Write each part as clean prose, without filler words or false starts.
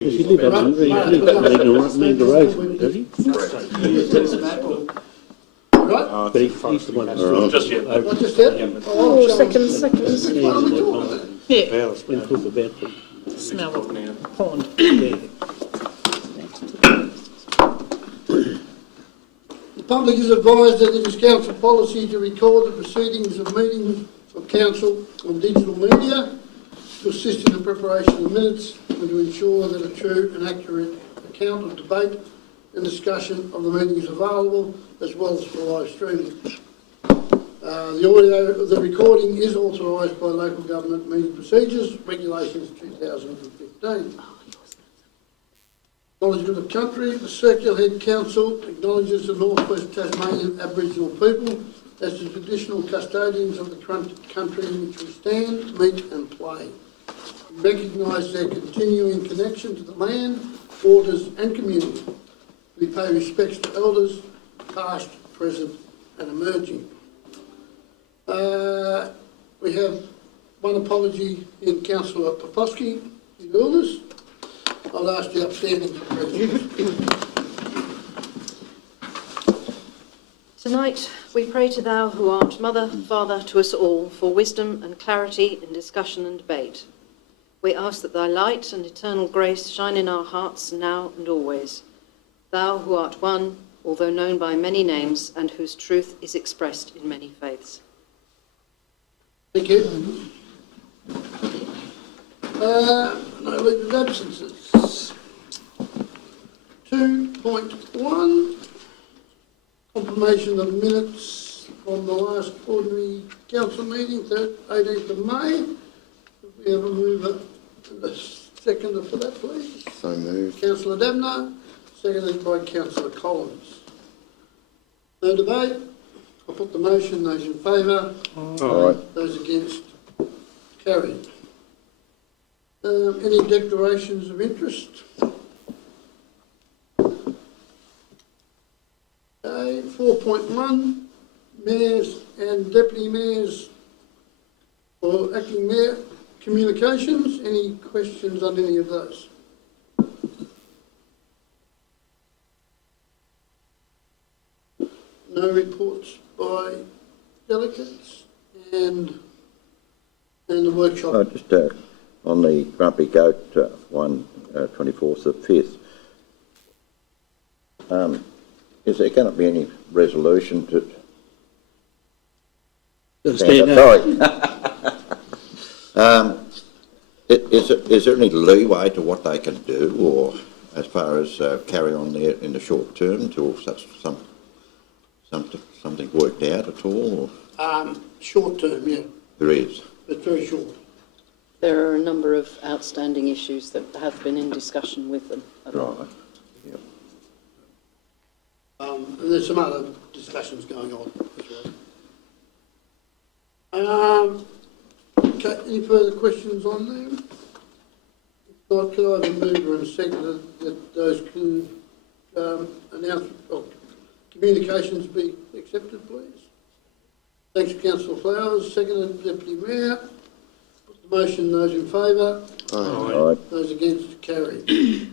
Does he live on Mega Road, does he? Right. But he's the one that's... Just yet. What just said? Oh, seconds. Yeah. Yeah, When talk about the... smell of pond. Yeah. The public is advised that it is council policy to record the proceedings of meetings of council on digital media to assist in the preparation of minutes and to ensure that a true and accurate account of debate and discussion of the meeting is available, as well as for live streaming. The recording is authorised by Local Government Meeting Procedures Regulations 2015. Acknowledgement of country. The Circular Head Council acknowledges the North West Tasmanian Aboriginal people as the traditional custodians of the country in which we stand, meet and play. We recognise their continuing connection to the land, waters and community. We pay respects to elders, past, present and emerging. We have one apology in Councillor Poposky, the elders. I'll ask the upstanding for present. Tonight we pray to Thou who art Mother, Father to us all, for wisdom and clarity in discussion and debate. We ask that Thy light and eternal grace shine in our hearts now and always. Thou who art one, although known by many names, and whose truth is expressed in many faiths. Thank you. No leave of absences. 2.1, confirmation of minutes from the last ordinary council meeting, 18th of May. If we have a mover and a seconder for that, please. So moved. Councillor Dabner, seconded by Councillor Collins. No debate. I'll put the motion. Those in favour? All right. Those against? Carried. Any declarations of interest? Okay, 4.1, mayors and deputy mayors or acting mayor communications. Any questions on any of those? No reports by delegates and the workshop. Just on the Grumpy Goat one, 24th of 5th. Is there going to be any resolution to... Stand up. Sorry. Is there any leeway to what they can do, or as far as carry on there in the short term till something worked out at all? Or? Short term, yeah, There is. but very short. There are a number of outstanding issues that have been in discussion with them. Right. Yep. And there's some other discussions going on as well. Okay, any further questions on them? If not, could I have a mover and seconder that those can communications be accepted, please? Thanks, Councillor Flowers. Seconded, Deputy Mayor. Put the motion. Those in favour? All right. Those against? Carried.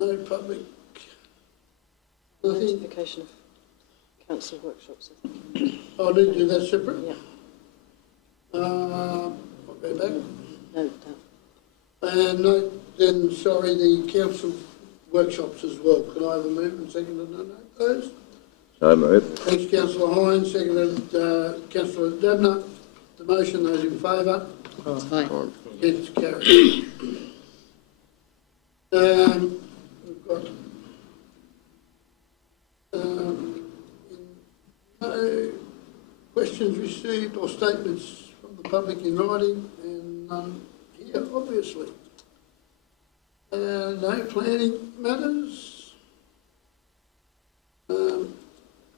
No public. Nothing. Notification of council workshops, I think. I need to do that separate. Yeah. I'll go back. No, And no, then, sorry, the council workshops as well. Can I have a move and second on those? So moved. Thanks, Councillor Hines. Seconded, Councillor Dabner. The motion, those in favour? Aye. Against? Carried. We've got no questions received or statements from the public in writing, and none here, obviously. No planning matters.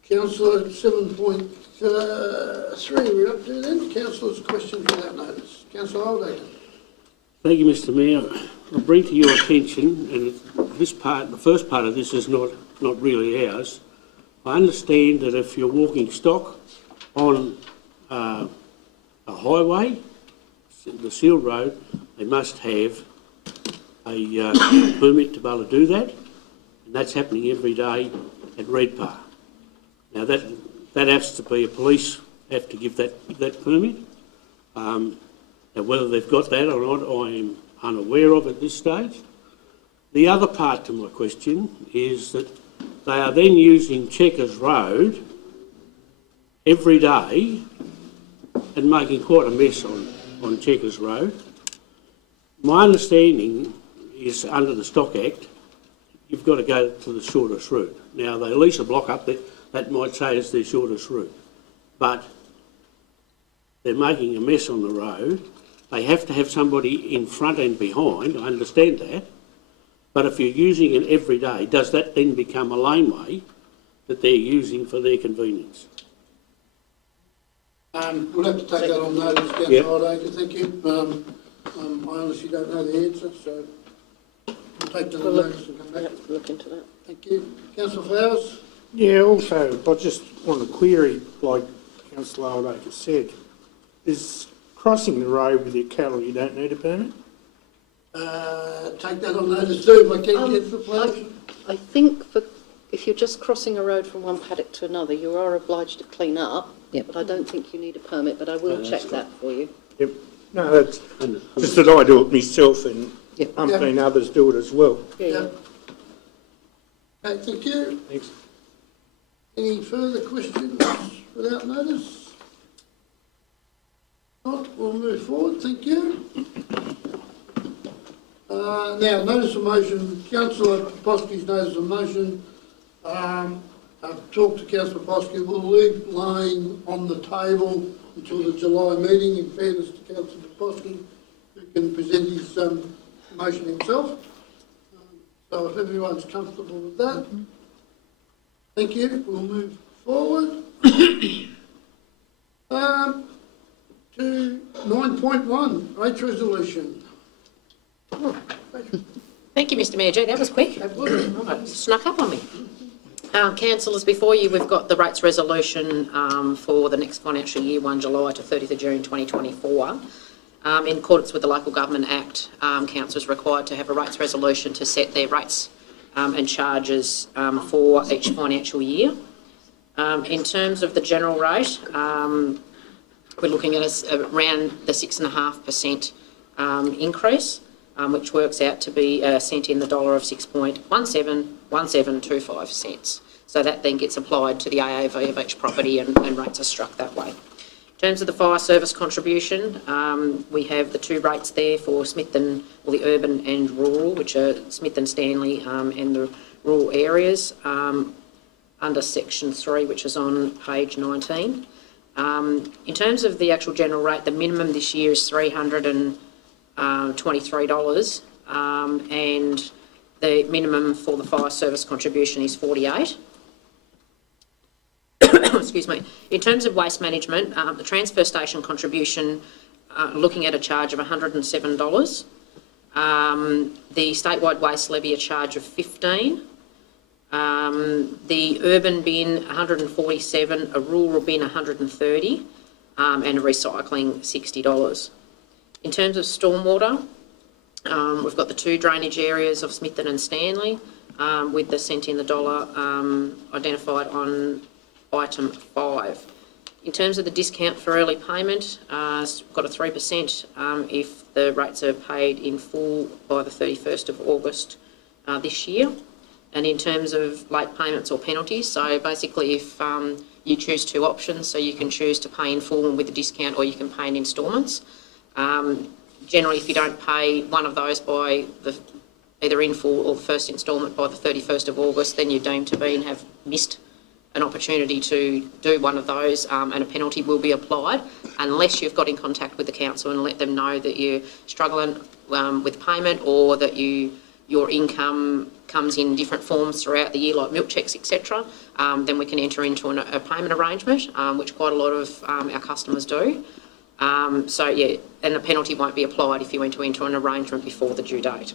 Councillor 7.3, we're up to then. Councillors' questions without notice. Councillor Holdaker. Thank you, Mr Mayor. I bring to your attention, and this part, the first part of this is not really ours. I understand that if you're walking stock on a highway, the sealed road, they must have permit to be able to do that, and that's happening every day at Redpa. Now that has to be, police have to give that permit. Now whether they've got that or not, I am unaware of at this stage. The other part to my question is that they are then using Checkers Road every day and making quite a mess on Checkers Road. My understanding is under the Stock Act, you've got to go to the shortest route. Now, they lease a block up that might say it's their shortest route, but they're making a mess on the road. They have to have somebody in front and behind, I understand that, but if you're using it every day, does that then become a laneway that they're using for their convenience? We'll have to take that on notice, Councillor Odaker, thank you. I honestly don't know the answer, so we'll take that on notice and come back. Yep, look into that. Thank you. Councillor Flowers? Yeah, also, I just want to query, like Councillor Odaker said, is crossing the road with your cattle, you don't need a permit? Take that on notice too, if I can, Councillor Flowers. I think if you're just crossing a road from one paddock to another, you are obliged to clean up. Yep. But I don't think you need a permit, but I will check that for you. Yep. No, that's just that I do it myself and Yep. umpteen others do it as well. Yeah. Okay, thank you. Thanks. Any further questions without notice? Not, we'll move forward, thank you. Now, notice of motion, Councillor Poski's notice of motion. I've talked to Councillor Poski, we'll leave laying on the table until the July meeting, in fairness to Councillor Poski, who can present his motion himself. So if everyone's comfortable with that, thank you, we'll move forward. To 9.1, rates resolution. Thank you, Mr Mayor. Gee, that was quick. That was- Right, snuck up on me. Councillors, before you, we've got the rates resolution for the next financial year, 1 July to 30th of June 2024. In accordance with the Local Government Act, council is required to have a rates resolution to set their rates and charges for each financial year. In terms of the general rate, we're looking at around the 6.5% increase, which works out to be a cent in the dollar of 6.171725 cents. So that then gets applied to the AAV of each property and rates are struck that way. In terms of the fire service contribution, we have the two rates there for Smithton, or the urban and rural, which are Smith and Stanley and the rural areas, under section 3, which is on page 19. In terms of the actual general rate, the minimum this year is $323, and the minimum for the fire service contribution is $48. Excuse me. In terms of waste management, the transfer station contribution, looking at a charge of $107. The statewide waste levy, a charge of $15. The urban bin, $147, a rural bin, $130, and a recycling, $60. In terms of stormwater, we've got the two drainage areas of Smithton and Stanley, with the cent in the dollar identified on item 5. In terms of the discount for early payment, we've got a 3% if the rates are paid in full by the 31st of August this year. And in terms of late payments or penalties, so basically if you choose two options, so you can choose to pay in full and with a discount, or you can pay in instalments. Generally, if you don't pay one of those by either in full or the first instalment by the 31st of August, then you're deemed to be and have missed an opportunity to do one of those, and a penalty will be applied unless you've got in contact with the council and let them know that you're struggling with payment, or that your income comes in different forms throughout the year, like milk checks, etc. Then we can enter into a payment arrangement, which quite a lot of our customers do. So yeah, and the penalty won't be applied if you enter into an arrangement before the due date.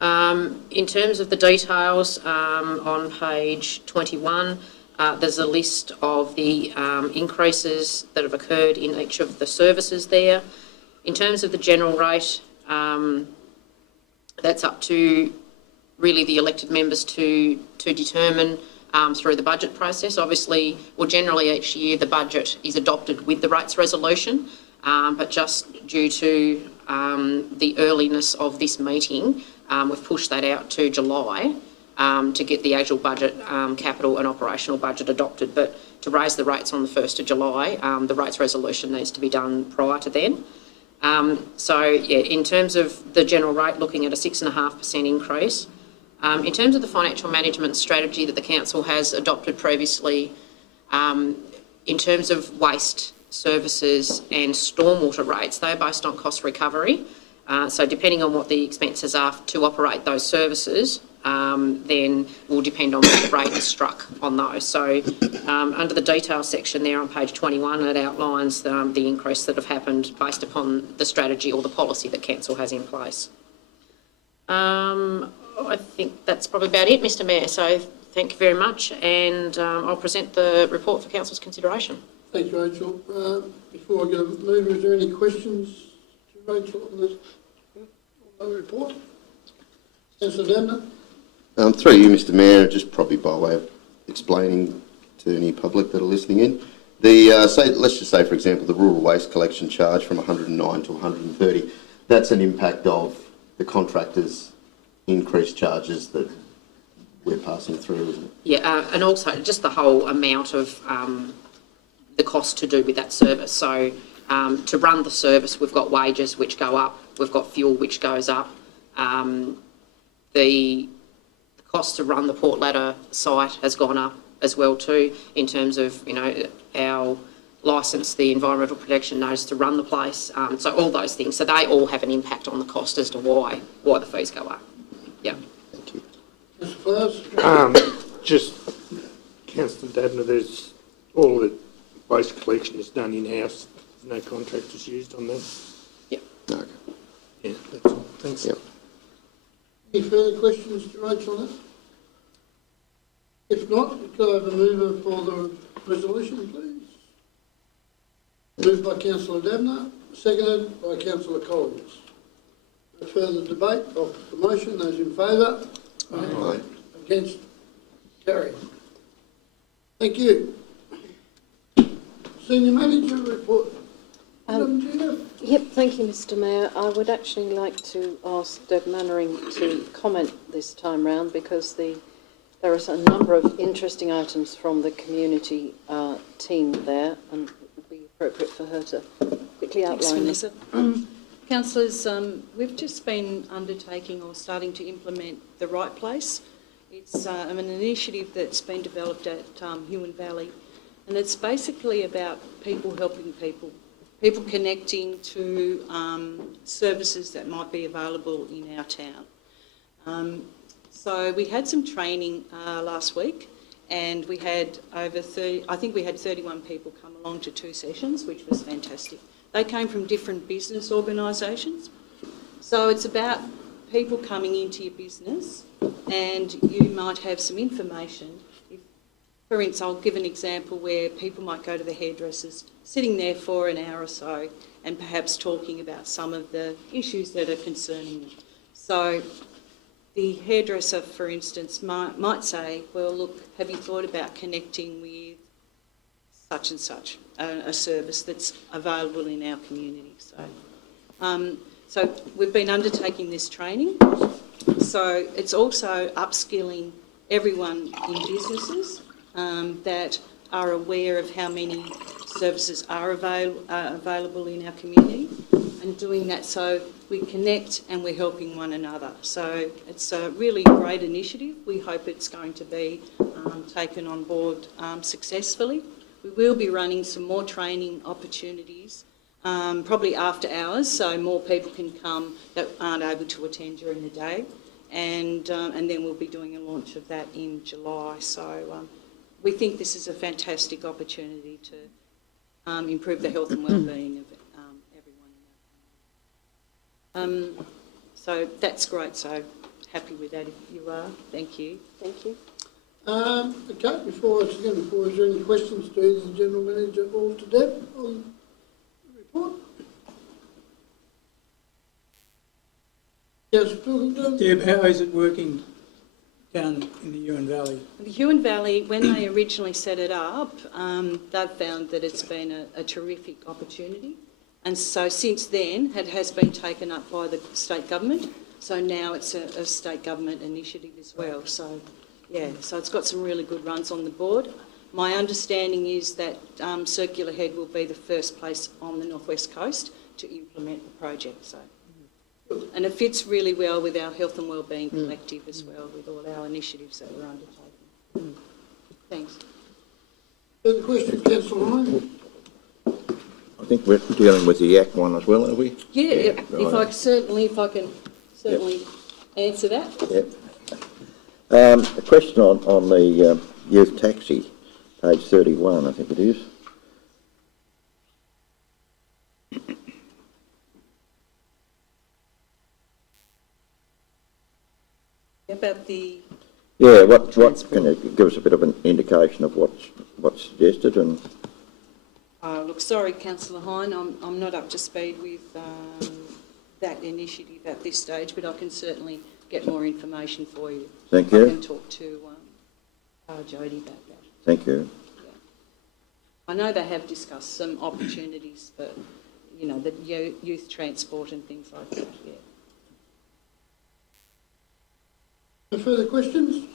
In terms of the details, on page 21, there's a list of the increases that have occurred in each of the services there. In terms of the general rate, That's up to really the elected members to determine through the budget process. Obviously, well, generally each year the budget is adopted with the rates resolution, but just due to the earliness of this meeting, we've pushed that out to July to get the actual budget, capital and operational budget adopted. But to raise the rates on the 1st of July, the rates resolution needs to be done prior to then. So, yeah, in terms of the general rate, looking at a 6.5% increase. In terms of the financial management strategy that the council has adopted previously, in terms of waste services and stormwater rates, they're based on cost recovery. So depending on what the expenses are to operate those services, then will depend on what the rate is struck on those. So under the details section there on page 21, it outlines the increase that have happened based upon the strategy or the policy that council has in place. I think that's probably about it, Mr Mayor. So thank you very much, and I'll present the report for council's consideration. Thank you, Rachel. Before I get a move, is there any questions to Rachel on the report? Councillor Dabner? Through you, Mr Mayor, just probably by way of explaining to any public that are listening in, let's just say, for example, the rural waste collection charge from 109 to 130, that's an impact of the contractors' increased charges that we're passing through, isn't it? Yeah, and also just the whole amount of the cost to do with that service. So to run the service, we've got wages which go up, we've got fuel which goes up. The cost to run the Port Ladder site has gone up as well too, in terms of, you know, our licence, the environmental protection notice to run the place. So all those things. So they all have an impact on the cost as to why the fees go up. Yeah. Thank you. Councillor Flowers? Just, Councillor Dabner, there's all the waste collection is done in-house. There's no contractors used on that. Yeah. Okay. Yeah, that's all. Thanks. Yep. Any further questions to Rachel on that? If not, could I have a mover for the resolution, please? Moved by Councillor Dabner, seconded by Councillor Collins. No further debate of the motion. Those in favour? Aye. Against? Carried. Thank you. Senior Manager report. Madam Chair. Yep, thank you, Mr Mayor. I would actually like to ask Deb Mannering to comment this time round, because there are a number of interesting items from the community team there, and it would be appropriate for her to quickly outline them. Councillors, we've just been undertaking or starting to implement the Right Place. It's an initiative that's been developed at Huon Valley, and it's basically about people helping people connecting to services that might be available in our town. So we had some training last week, and we had over 31 people come along to 2 sessions, which was fantastic. They came from different business organisations. So it's about people coming into your business, and you might have some information. For instance, I'll give an example where people might go to the hairdressers, sitting there for an hour or so, and perhaps talking about some of the issues that are concerning them. So the hairdresser, for instance, might say, well, look, have you thought about connecting with such and such, a service that's available in our community? So we've been undertaking this training. So it's also upskilling everyone in businesses that are aware of how many services are available in our community, and doing that so we connect and we're helping one another. So it's a really great initiative. We hope it's going to be taken on board successfully. We will be running some more training opportunities, probably after hours, so more people can come that aren't able to attend during the day, and then we'll be doing a launch of that in July. So we think this is a fantastic opportunity to improve the health and well-being of everyone. So that's great. So happy with that if you are. Thank you. Thank you. Okay, before, is there any questions to either the General Manager or to Deb on the report? Councillor Pilkington? Deb, how is it working down in the Huon Valley? The Huon Valley, when they originally set it up, they've found that it's been a terrific opportunity. And so since then, it has been taken up by the state government. So now it's a state government initiative as well. So, yeah, so it's got some really good runs on the board. My understanding is that Circular Head will be the first place on the North West Coast to implement the project. So, and it fits really well with our Health and Wellbeing Collective as well, with all our initiatives that we're undertaking. Thanks. Further question, Councillor Ryan? I think we're dealing with the Yak one as well, are we? Yeah, if right. I can certainly answer that. Yep. A question on the youth taxi, page 31, I think it is. About the Yeah, what can you give us a bit of an indication of what's suggested? And look, sorry, Councillor Hine, I'm not up to speed with that initiative at this stage, but I can certainly get more information for you. Thank you. I can talk to Jodie about that. thank you. Yeah. I know they have discussed some opportunities for, you know, the youth transport and things like that, yeah. No further questions?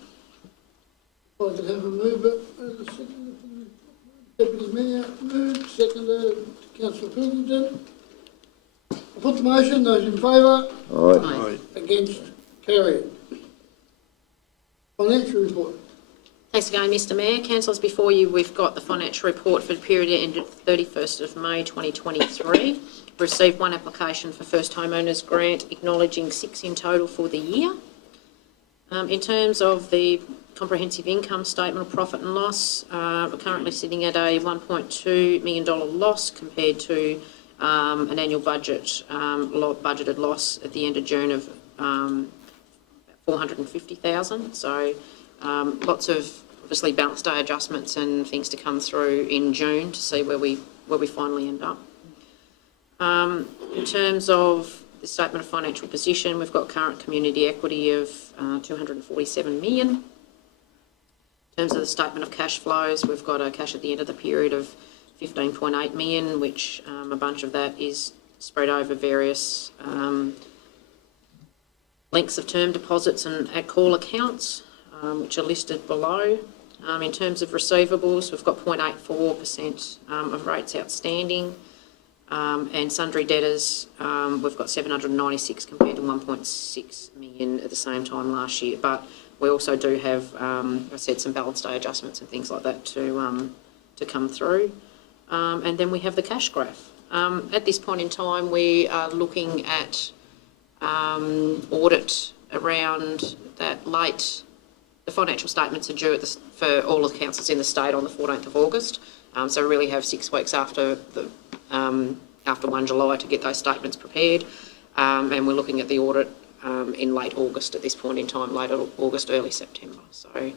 If I could have a mover and a seconder from the Deputy Mayor. Moved, seconded, Councillor Pilkington. I put the motion, those in favour? Aye. Against? Carried. Financial report. Thanks again, Mr Mayor. Councillors, before you, we've got the financial report for the period ended 31st of May 2023. Received one application for first homeowners grant, acknowledging 6 in total for the year. In terms of the comprehensive income statement of profit and loss, we're currently sitting at a $1.2 million loss compared to an annual budgeted loss at the end of June of $450,000. So lots of obviously balance day adjustments and things to come through in June to see where we finally end up. In terms of the statement of financial position, we've got current community equity of 247 million. In terms of the statement of cash flows, we've got a cash at the end of the period of 15.8 million, which a bunch of that is spread over various lengths of term deposits and at call accounts, which are listed below. In terms of receivables, we've got 0.84% of rates outstanding. And sundry debtors, we've got 796 compared to 1.6 million at the same time last year. But we also do have, I said, some balance day adjustments and things like that to come through. And then we have the cash graph. At this point in time, we are looking at audit around that late. The financial statements are due for all of the councils in the state on the 14th of August. So we really have 6 weeks after 1 July to get those statements prepared, and we're looking at the audit in late August at this point in time, late August, early September. So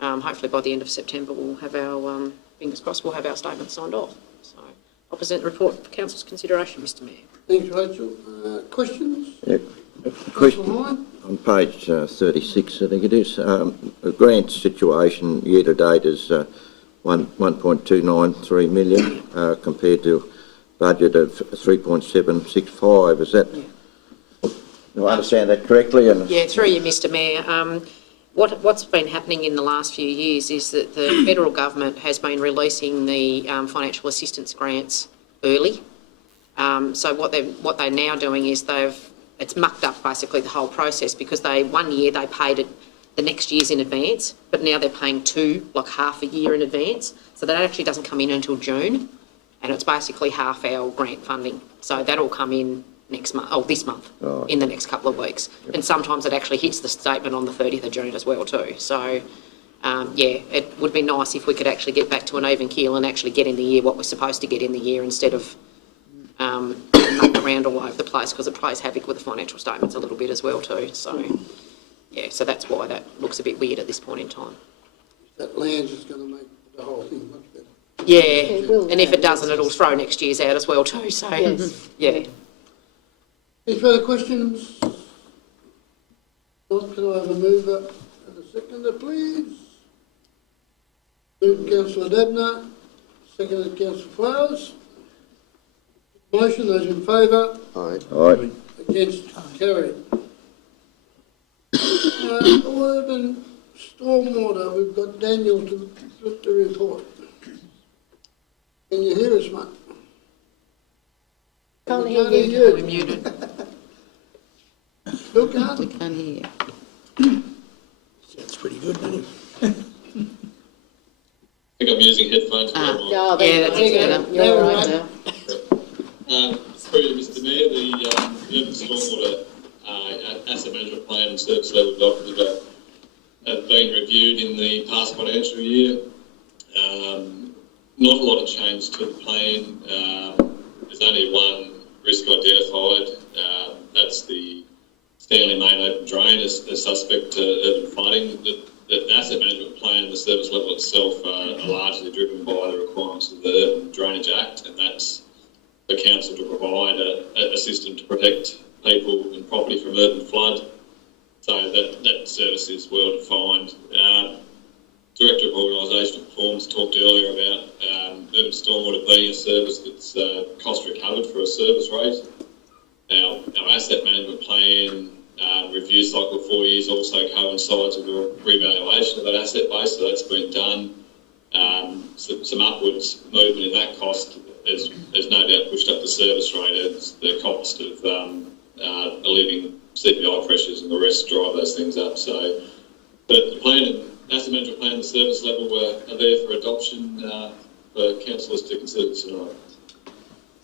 hopefully by the end of September we'll have our, fingers crossed, we'll have our statements signed off. So I'll present the report for Council's consideration, Mr Mayor. Thanks, Rachel. Questions? Yeah. Question on page 36, I think it is. A grant situation year to date is 1.293 million compared to budget of 3.765. Is that? Do I understand that correctly? And yeah, through you, Mr Mayor. What's been happening in the last few years is that the federal government has been releasing the financial assistance grants early. So what they're now doing is it's mucked up basically the whole process, because 1 year they paid it the next year's in advance, but now they're paying 2, like half a year in advance. So that actually doesn't come in until June, and it's basically half our grant funding. So that'll come in next month, this month, in the next couple of weeks. Yep. And sometimes it actually hits the statement on the 30th of June as well too. So yeah, it would be nice if we could actually get back to an even keel and actually get in the year what we're supposed to get in the year, instead of muck around all over the place, because it plays havoc with the financial statements a little bit as well too. So yeah, so that's why that looks a bit weird at this point in time. That land is going to make the whole thing much better. Yeah, and if it doesn't, it'll throw next year's out as well too. So Yes. yeah. Any further questions? Not, can I have a mover and a seconder, please? Moved Councillor Debner, seconded Councillor Flowers. Motion, those in favour? Aye. Aye. Against, carried. Urban stormwater, we've got Daniel to flip the report. Can you hear us, mate? Can't We hear can't you. We're muted. Still can't? We can hear you. Sounds pretty good, doesn't it? I think I'm using headphones. Yeah, Yeah, that's better. You're all right now. Through Mr Mayor, the urban stormwater asset management plan and service level document have been reviewed in the past financial year. Not a lot of change to the plan. There's only one risk identified. That's the Stanley Main open drain as suspect to urban flooding. The asset management plan and the service level itself are largely driven by the requirements of the Urban Drainage Act, and that's the council to provide a system to protect people and property from urban flood. So that service is well defined. Director of Organisational Performance talked earlier about urban stormwater being a service that's cost recovered for a service rate. Our asset management plan review cycle 4 years also coincides with a revaluation of that asset base, so that's been done. Some upwards movement in that cost has no doubt pushed up the service rate as the cost of living, CPI pressures and the rest drive those things up. So the plan, asset management plan and the service level are there for adoption for councillors to consider tonight.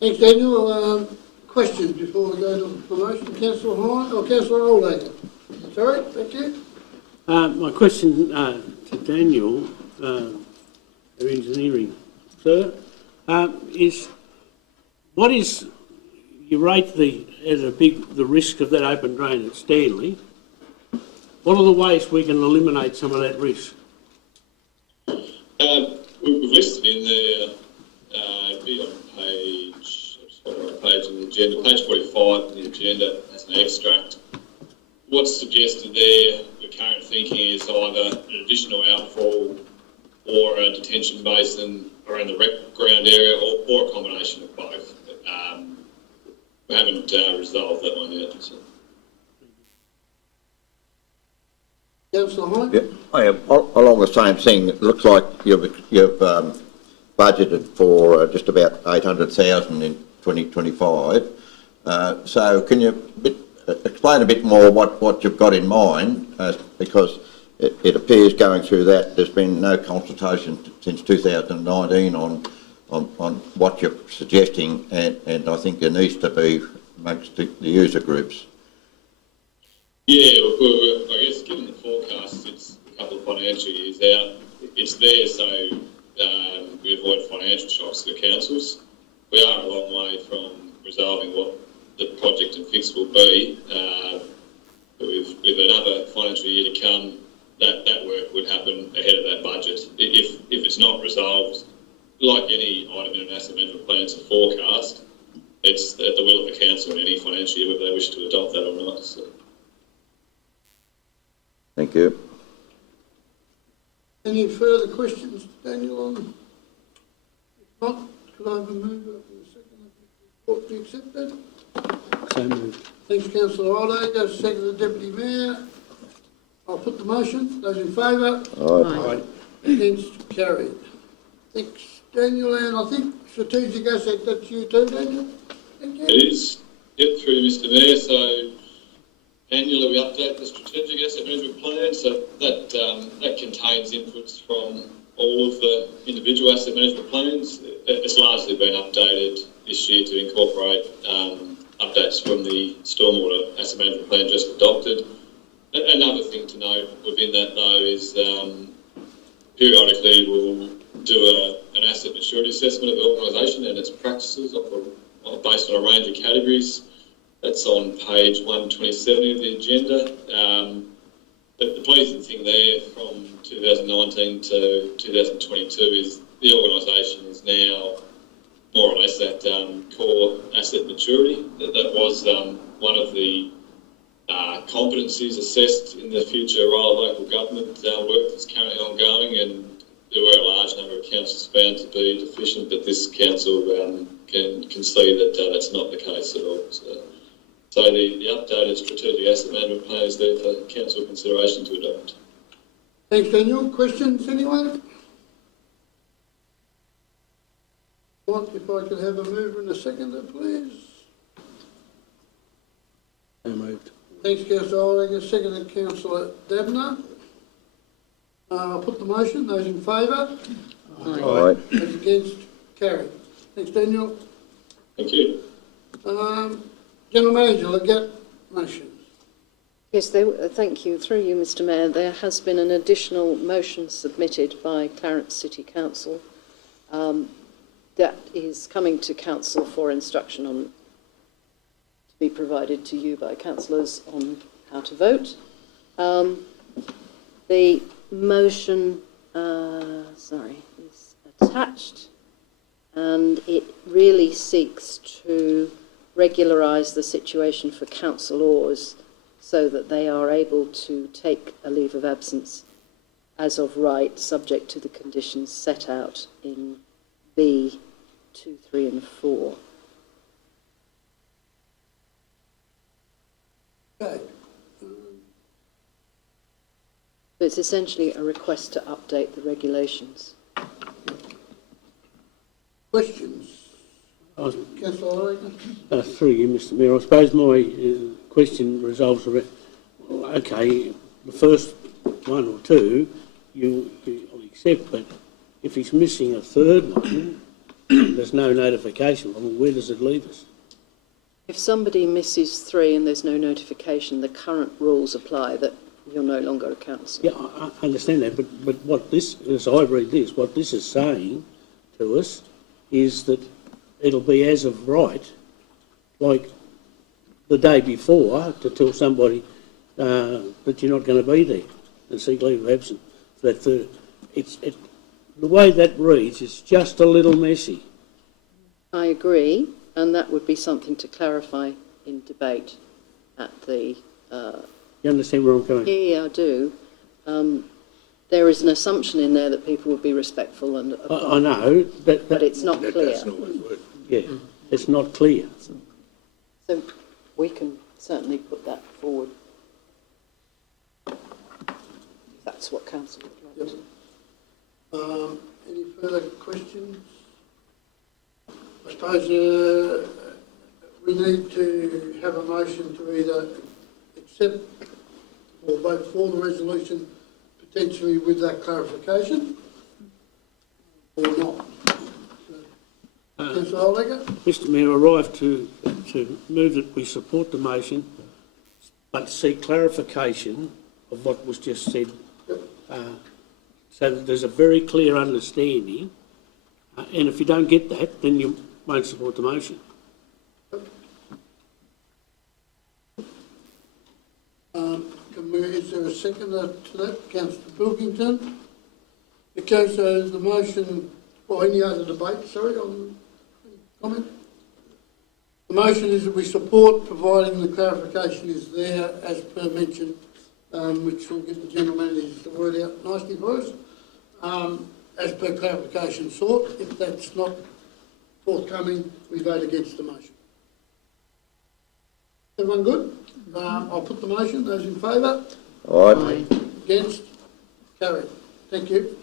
Thanks, Daniel. Questions before we go to promotion? Councillor Hine or Councillor Oldacre? Sorry, thank you. My question to Daniel, of engineering, sir, is what is, you rate the risk of that open drain at Stanley. What are the ways we can eliminate some of that risk? We've listed in there, be on page in the agenda, page 45 in the agenda as an extract. What's suggested there, the current thinking is either an additional outfall or a detention basin around the wreck ground area or a combination of both. We haven't resolved that one yet. So. Councillor Hine? Yeah, along the same thing, it looks like you've budgeted for just about 800,000 in 2025. So can you explain a bit more what you've got in mind? Because it appears going through that there's been no consultation since 2019 on what you're suggesting, and I think there needs to be amongst the user groups. Yeah, well, I guess given the forecast, it's a couple of financial years out. It's there so we avoid financial shocks to the councils. We are a long way from resolving what the project and fix will be. But with another financial year to come, that work would happen ahead of that budget. If it's not resolved, like any item in an asset management plan, it's a forecast. It's at the will of the council in any financial year whether they wish to adopt that or not. So. Thank you. Any further questions, Daniel, on? If not, could I have a mover and a second report be accepted? So moved. Thanks, Councillor Oldacre. Second, the Deputy Mayor. I'll put the motion. Those in favour? Aye. Against, carried. Thanks, Daniel, and I think strategic asset, that's you too, Daniel? Thank you. It is. Yep, through Mr Mayor. So annually we update the strategic asset management plan. So that contains inputs from all of the individual asset management plans. It's largely been updated this year to incorporate updates from the stormwater asset management plan just adopted. Another thing to note within that though is periodically we'll do an asset maturity assessment of the organisation and its practices based on a range of categories. That's on page 127 of the agenda. But the pleasing thing there from 2019 to 2022 is the organisation is now more or less at core asset maturity. That was one of the competencies assessed in the future role of local government work that's currently ongoing, and there were a large number of councils found to be deficient, but this council can see that that's not the case at all. So the updated strategic asset management plan is there for council consideration to adopt. Thanks, Daniel. Questions, anyone? What, if I could have a mover and a seconder, please? So moved. Thanks, Councillor Olega. Seconded, Councillor Dabner. I'll put the motion. Those in favour? Aye. Those against? Carried. Thanks, Daniel. Thank you. General Manager, Leggett, motion. Yes, thank you. Through you, Mr Mayor, there has been an additional motion submitted by Clarence City Council that is coming to Council for instruction on, to be provided to you by councillors on how to vote. The motion, is attached, and it really seeks to regularise the situation for councillors so that they are able to take a leave of absence as of right, subject to the conditions set out in B 2, 3 and 4. Okay. So it's essentially a request to update the regulations. Questions? I was, Councillor Olega? through you, Mr Mayor, I suppose my question resolves around, okay, the first one or two you accept, but if he's missing a third one, there's no notification. I mean, where does it leave us? If somebody misses 3 and there's no notification, the current rules apply that you're no longer a council. Yeah, I understand that, but what this, as I read this, what this is saying to us is that it'll be as of right, like the day before, to tell somebody that you're not going to be there and seek leave of absence for that third. The way that reads is just a little messy. I agree, and that would be something to clarify in debate at the... You understand where I'm going? Yeah, I do. There is an assumption in there that people would be respectful and... I know. but it's not clear. Yeah, it's not clear. So we can certainly put that forward. If that's what council would like to. Any further questions? I suppose we need to have a motion to either accept or vote for the resolution, potentially with that clarification, or not. Councillor Olega? Mr Mayor, I arrive to move that we support the motion, but seek clarification of what was just said, so that there's a very clear understanding, and if you don't get that, then you won't support the motion. Is there a seconder to that? Councillor Pilkington? Okay, so the motion, or any other debate, sorry, on comment? The motion is that we support, providing the clarification is there, as per mentioned, which will get the general manager to word out nicely for us, as per clarification sought. If that's not forthcoming, we vote against the motion. Everyone good? I'll put the motion. Those in favour? Aye. Against? Carried. Thank you.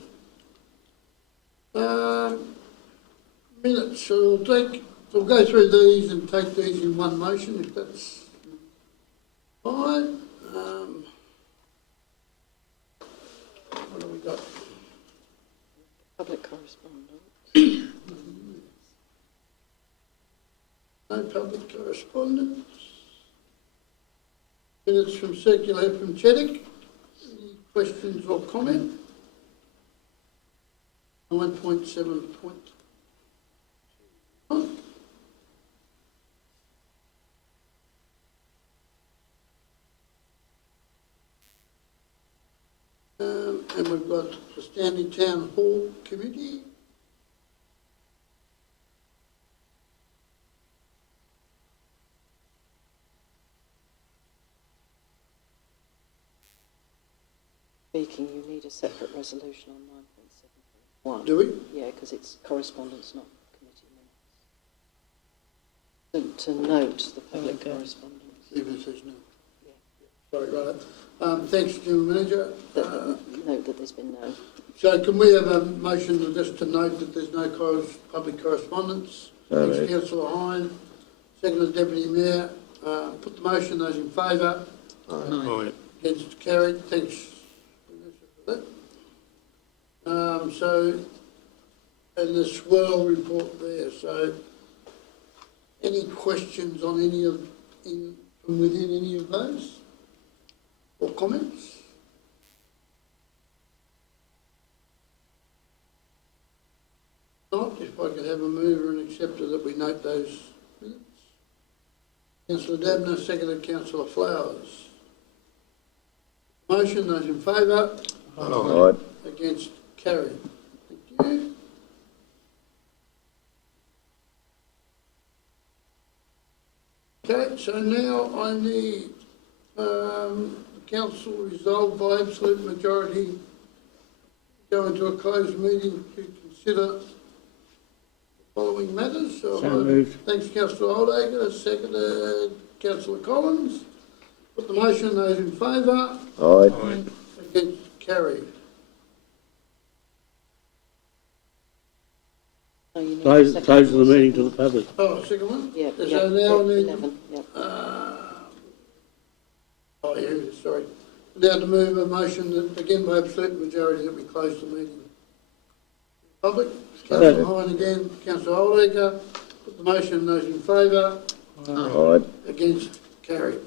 Minutes. So we'll go through these and take these in one motion, if that's fine. What have we got? Public correspondence. No public correspondence. Minutes from circular from Cheddick. Any questions or comment? 9.7. And we've got the Stanley Town Hall Committee. speaking, you need a separate resolution on 9.7.1. Do we? Yeah, because it's correspondence, not committee minutes. To note the public correspondence. Even if there's no. Sorry, right. Thanks, General Manager. Note that there's been no. So can we have a motion just to note that there's no public correspondence? Thanks, Councillor Hine. Second, Deputy Mayor. Put the motion. Those in favour? Aye. Against, carried. Thanks, Vanessa, for that. So, and the swirl report there. So, any questions on any of, from within any of those? Or comments? Not, if I could have a mover and acceptor that we note those minutes. Councillor Dabner, seconded Councillor Flowers. Motion, those in favour? Aye. Against, carried. Thank you. Okay, so now I need council resolved by absolute majority go into a closed meeting to consider the following matters. So moved. Thanks, Councillor Oldacre. Seconded Councillor Collins. Put the motion. Those in favour? Aye. Against, carried. No, you need a Close second the one. meeting to the public. Oh, second one? Yeah, So yeah, now I need 11, yeah. Oh, yeah, sorry. Now to move a motion that, again by absolute majority, that we close the meeting. Public, Councillor Hine again, Councillor Oldacre. Put the motion, those in favour. Aye. Against, carried.